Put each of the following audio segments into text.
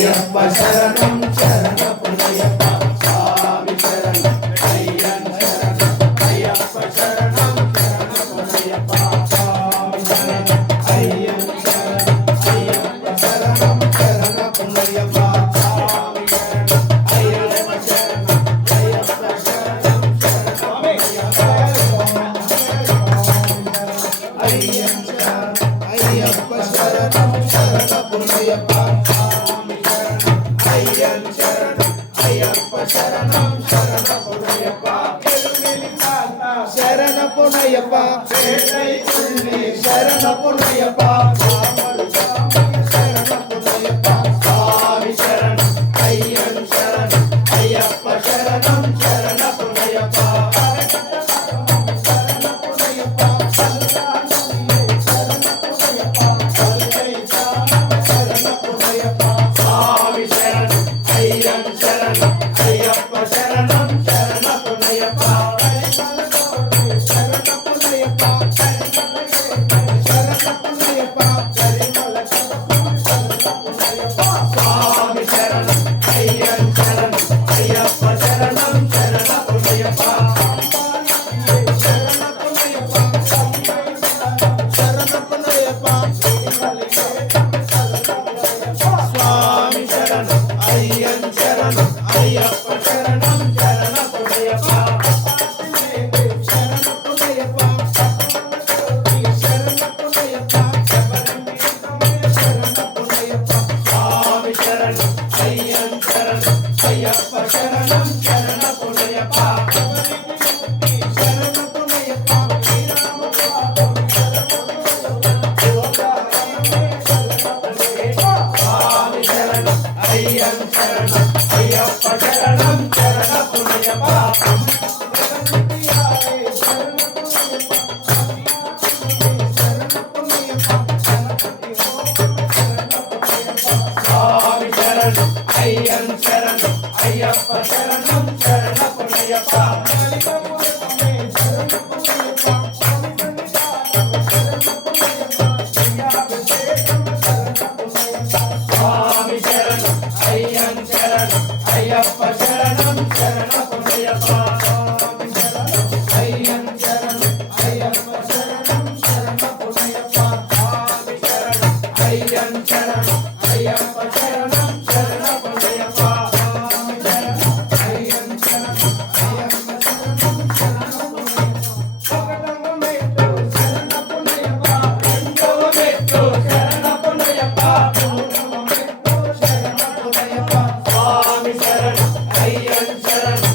అయ్యప్ప శరణం శరణ పునయ్యప్ప స్వామి శరణం అయ్యన్ శరణం అయ్యప్ప శరణం శరణ పునయ్యప్ప స్వామి శరణం అయ్యన్ శరణం అయ్యప్ప శరణం శరణ పునయ్యప్ప స్వామి శరణం అయ్యప్ప శరణం అయ్యప్ప శరణం శరణ పునయ్యప్ప అయ్యన్ శరణం అయ్యప్ప శరణం శరణ పునయ్యప్ప అయ్యన్ శరణం అయ్యప్ప శరణం శరణ పునయ్యప్ప శరణ పునయ్యప్ప శరణ పునయ్యప్ప శరణ పునయ్యప్ప స్వామి శరణం అయ్యన్ శరణం అయ్యప్ప శరణం శరణ పునయ్యప్ప శరణ పునయ్యప్ప శరణ పునయ్యప్ప స్వామి శరణం అయ్యన్ శరణం అయ్యప్ప శరణం శరణ పునయ్యప్ప శరణ పునయ్యప్ప శరణ పునయ్యప్ప స్వామి శరణం అయ్యన్ శరణం అయ్యప్ప శరణం శరణ పునయ్యప్ప శరణ పునయ్యప్ప శరణ పునయ్యప్ప స్వామి శరణం అయ్యన్ శరణం అయ్యప్ప శరణం శరణ పునయ్యప్ప శరణ పునయ్యప్ప శరణ పునయ్యప్ప శరణ పునయ్యప్ప స్వామి శరణం అయ్యన్ శరణం అయ్యప్ప శరణం శరణ పునయ్యప్ప శరణ పునయ్యప్ప స్వామి శరణం అయ్యన్ శరణం అయ్యప్ప శరణం శరణ పునయ్యప్ప స్వామి శరణం అయ్యన్ శరణం అయ్యప్ప శరణం శరణ పునయ్యప్ప స్వామి శరణం అయ్యన్ శరణం అయ్యప్ప శరణం శరణ పునయ్యప్ప అయ్యన్ శరణం అయ్యప్ప శరణం శరణ పునయ్యప్ప స్వామి శరణం అయ్యన్ శరణం అయ్యప్ప శరణం శరణ పునయ్యప్ప అయ్యన్ శరణం అయ్యప్ప శరణం శరణ పునయ్యప్ప ఒకటవ మెట్టు శరణ పునయ్యప్ప రెండవ మెట్టు శరణ పునయ్యప్ప మూడవ మెట్టు శరణ పునయ్యప్ప స్వామి శరణం అయ్యన్ శరణం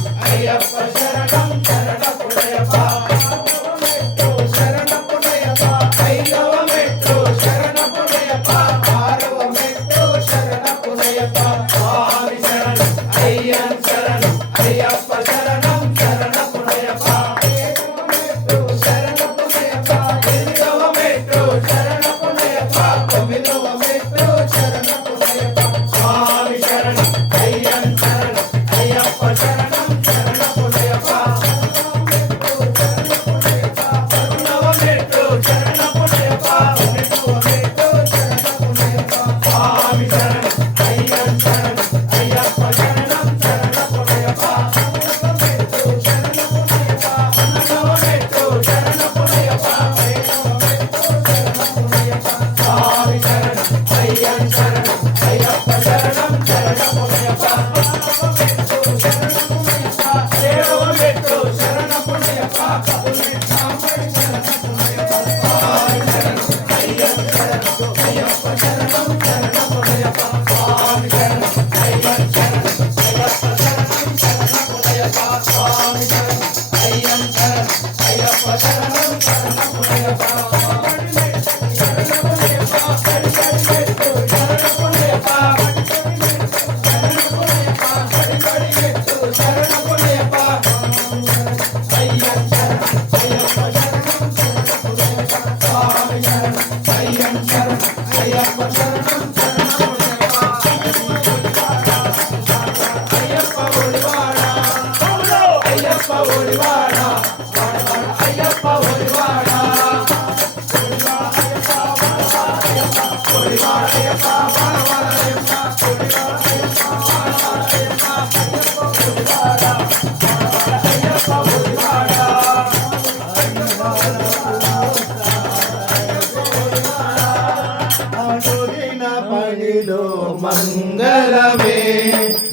మంగళమే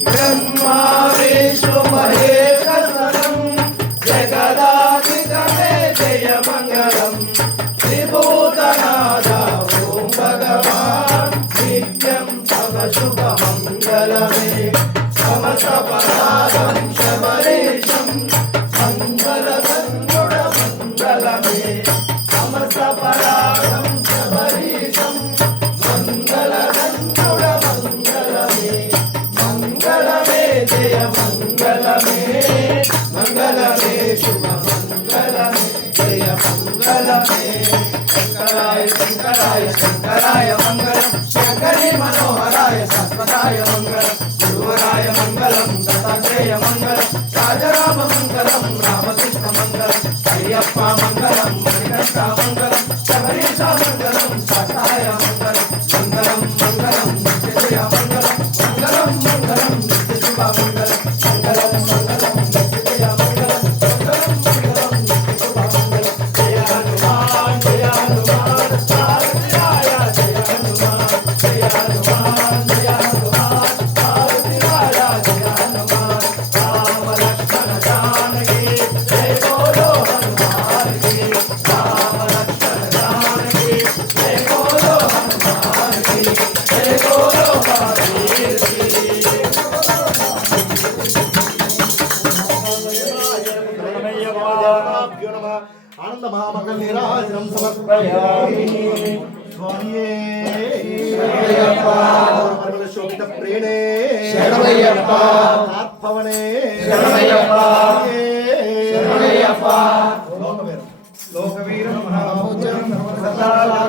బ్రహ్మా విష్ణు మహేశ్వరం జగదాధికమే జయ మంగళం త్రిభూతనాథ ఓం భగవాన్ నిత్యం తవ శుభ మంగళమే సమసపరాధం శబరీశం మంగళధన్యుడ మంగళమే సమసపరాధం శబరీశం మంగళధన్యుడ మంగళమే మంగళమే జయ మంగళమే మంగళమే శుభ మంగళమే జయ మంగళమే శంకరాయ శంకరాయ శంకరాయ మంగళం శంకరి మనోహరాయ శాశ్వతాయ మంగళం గురువరాయ మంగళం దత్తాత్రేయ మంగళం రాజరామ మంగళం రామకృష్ణ మంగళం అయ్యప్ప మంగళం మణికంఠ మంగళం శబరీశ మంగళం శాస్తాయ మంగళం మంగళం మంగళం నిత్య మంగళం మంగళం మంగళం నిత్య శుభ మంగళం మంగళం మంగళం నిత్య మంగళం మంగళం మంగళం నిత్య శుభ మంగళం జయ హనుమాన్ జయ హనుమాన్ సారథిరాయ జయ హనుమాన్ జయ హనుమాన్ జయ హనుమాన్ సారథిరాయ జయ హనుమాన్ రామ లక్ష్మణ జానకి జయ బోలో హనుమాన్ కి రామ లక్ష్మణ జానకి జయ బోలో హనుమాన్ కి జయ బోలో మహావీర్ కి ఆనంద మహామకల్ నీరాజనం సమర్పయామి స్వామియే పరమల శోభిత ప్రేణే శరణమయ్యప్ప ఆత్మవనే శరణమయ్యప్ప శరణమయ్యప్ప లోకవీరం మహాభూజం